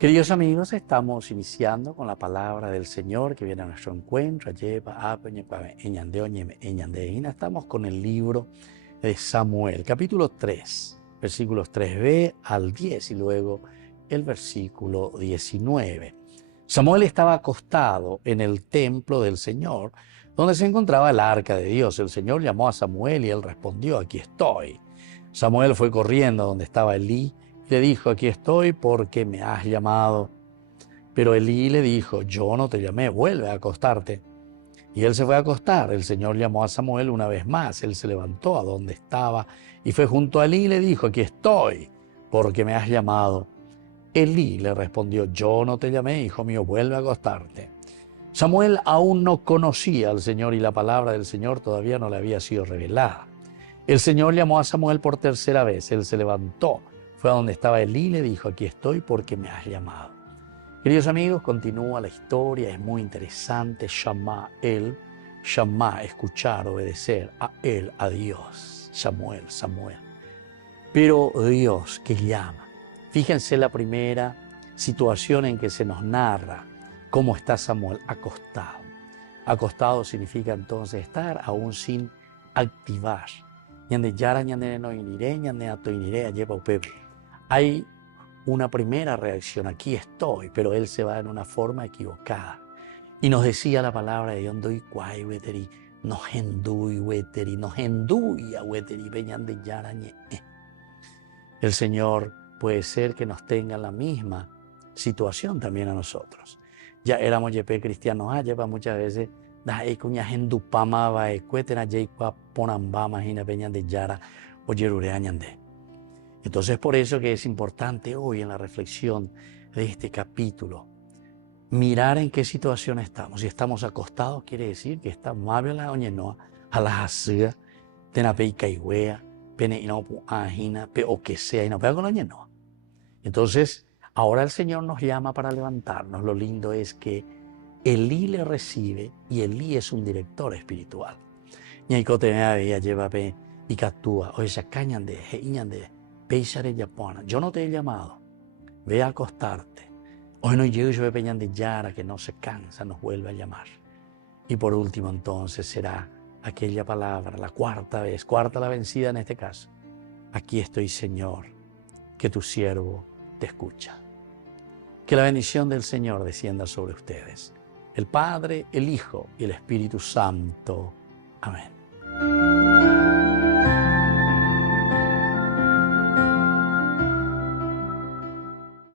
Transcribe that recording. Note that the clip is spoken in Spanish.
Queridos amigos, estamos iniciando con la palabra del Señor que viene a nuestro encuentro. Estamos con el libro de Samuel, capítulo 3, versículos 3b al 10 y luego el versículo 19. Samuel estaba acostado en el templo del Señor, donde se encontraba el arca de Dios. El Señor llamó a Samuel y él respondió: aquí estoy. Samuel fue corriendo a donde estaba Elí y le dijo: aquí estoy porque me has llamado. Pero Elí le dijo: yo no te llamé, vuelve a acostarte. Y él se fue a acostar. El Señor llamó a Samuel una vez más. Él se levantó a donde estaba y fue junto a Elí y le dijo: aquí estoy porque me has llamado. Elí le respondió: yo no te llamé, hijo mío, vuelve a acostarte. Samuel aún no conocía al Señor y la palabra del Señor todavía no le había sido revelada. El Señor llamó a Samuel por tercera vez. Él se levantó, fue a donde estaba Elí y le dijo: aquí estoy porque me has llamado. Queridos amigos, continúa la historia, es muy interesante. Shama, escuchar, obedecer a él, a Dios. Samuel. Pero Dios que llama. Fíjense la primera situación en que se nos narra cómo está Samuel acostado. Acostado significa entonces estar aún sin activar. Hay una primera reacción: aquí estoy, pero él se va en una forma equivocada. Y nos decía la palabra de Dios: el Señor puede ser que nos tenga la misma situación también a nosotros. Ya éramos yepe cristianos, lleva muchas veces entonces por eso que es importante hoy en la reflexión de este capítulo mirar en qué situación estamos. Si estamos acostados, quiere decir que estamos o que sea, y no pega con la ñenoa. Entonces, ahora el Señor nos llama para levantarnos. Lo lindo es que Elí le recibe y Elí es un director espiritual. Yo no te he llamado, ve a acostarte. Hoy no llego de Yara, que no se cansa, nos vuelve a llamar. Y por último entonces será aquella palabra, la cuarta vez, cuarta la vencida en este caso: aquí estoy, Señor, que tu siervo te escucha. Que la bendición del Señor descienda sobre ustedes, el Padre, el Hijo y el Espíritu Santo. Amén.